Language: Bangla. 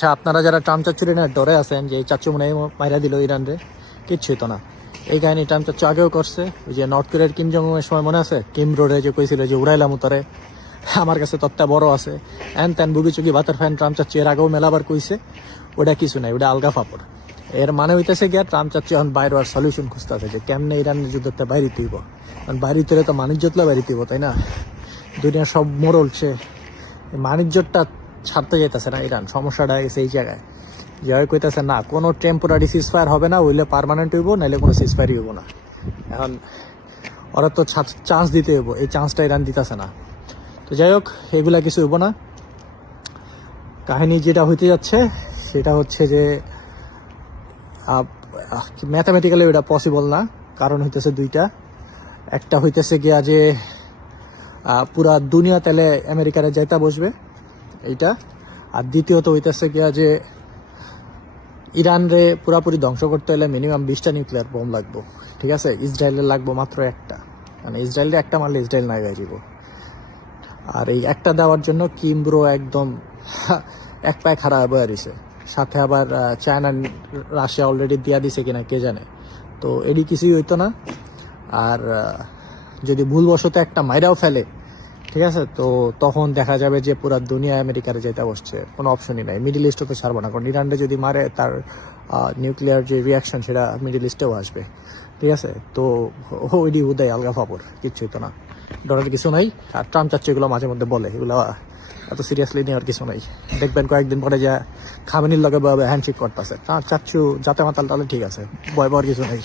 আচ্ছা, আপনারা যারা ট্রাম্প চাচ্চুর ডরে আছেন যে এই চাচ্চু মনে হয় মাইরা দিল ইরান রে, কিচ্ছুই তো না। এই কাহিনী ট্রাম্প চাচ্চু আগেও করছে। ওই যে নর্থ কোরিয়ার কিম জং উনের সময় মনে আছে, কিম রোডে যে কইছিল যে উড়াইলাম উতারে, আমার কাছে তত্ত্বা বড় আছে এন তেন বুগি চুগি বাতার ফ্যান ট্রাম্প চাচ্চু এর আগেও মেলাবার কইছে। ওটা কিছু নাই, ওটা আলগা ফাপড়। এর মানে হইতেছে গিয়া ট্রাম্প চাচ্চু এখন বাইরে আর সলিউশন খুঁজতে আছে যে কেমনে ইরানের যুদ্ধটা বাইরে তুইব। কারণ বাইরে তুলে তো বাণিজ্যতলা বাইরে তুইব, তাই না? দুনিয়া সব মরলছে, বাণিজ্যটা ছাড়তে যেতেছে না ইরান। সমস্যাটা গেছে এই জায়গায় যে কইতেছে না কোনো টেম্পোরারি সিজফায়ার হবে না, হইলে পার্মানেন্ট হইব, নাইলে কোনো সিজফায়ারই হইব না। এখন ওরা তো চান্স দিতে হইব, এই চান্সটা ইরান দিতেছে না। তো যাই হোক, এগুলা কিছু হইব না। কাহিনী যেটা হইতে যাচ্ছে সেটা হচ্ছে যে ম্যাথামেটিক্যালি এটা পসিবল না। কারণ হইতেছে দুইটা। একটা হইতেছে গিয়া যে পুরা দুনিয়া তেলে আমেরিকারে যাইতা বসবে এইটা। আর দ্বিতীয়ত হইতেছে গিয়া যে ইরান রে পুরাপুরি ধ্বংস করতে হলে মিনিমাম 20টা নিউক্লিয়ার বোম লাগবো। ঠিক আছে, ইসরায়েলের লাগবো মাত্র একটা। মানে ইসরায়েলের একটা মারলে ইসরায়েল নাই হয়ে যাব। আর এই একটা দেওয়ার জন্য কিমব্রো একদম এক পায়ে খারাপ হয়ে দিছে। সাথে আবার চায়না রাশিয়া অলরেডি দিয়া দিছে কিনা কে জানে। তো এডি কিছুই হইতো না। আর যদি ভুলবশত একটা মাইরাও ফেলে, ঠিক আছে, তো তখন দেখা যাবে যে পুরো দুনিয়া আমেরিকার যেতে বসছে, কোনো অপশনই নাই। মিডিল ইস্টও তো ছাড়বো না, কারণ ইরানটা যদি মারে তার নিউক্লিয়ার যে রিয়াকশন সেটা মিডিল ইস্টেও আসবে। ঠিক আছে, তো ওইডি উদয় আলগা ফাপড়, কিচ্ছুই তো না, ডরার কিছু নাই। আর ট্রাম্প চাচ্ছে এগুলো মাঝে মধ্যে বলে, এগুলো এত সিরিয়াসলি নেওয়ার কিছু নাই। দেখবেন কয়েকদিন পরে যা খামেনির লগে হ্যান্ডশেক করতেছে। চাচ্ছু যাতে মাতাল তাহলে ঠিক আছে, ভয় পাওয়ার কিছু নাই।